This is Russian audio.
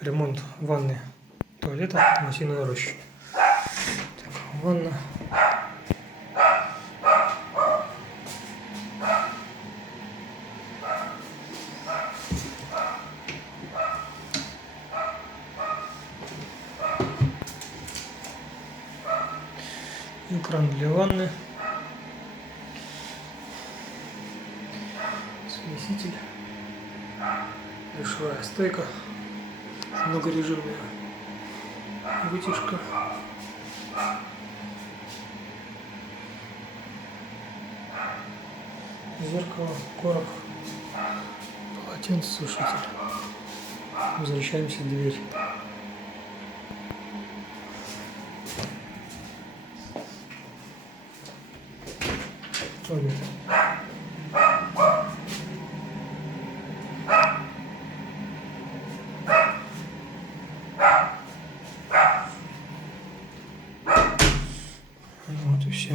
Ремонт ванны, туалета в Лосиной роще. Так, ванна. И кран для ванны. Смеситель. Душевая стойка. Многорежимная вытяжка. Зеркало, короб, полотенцесушитель. Возвращаемся в дверь. Туалет. Вот и все.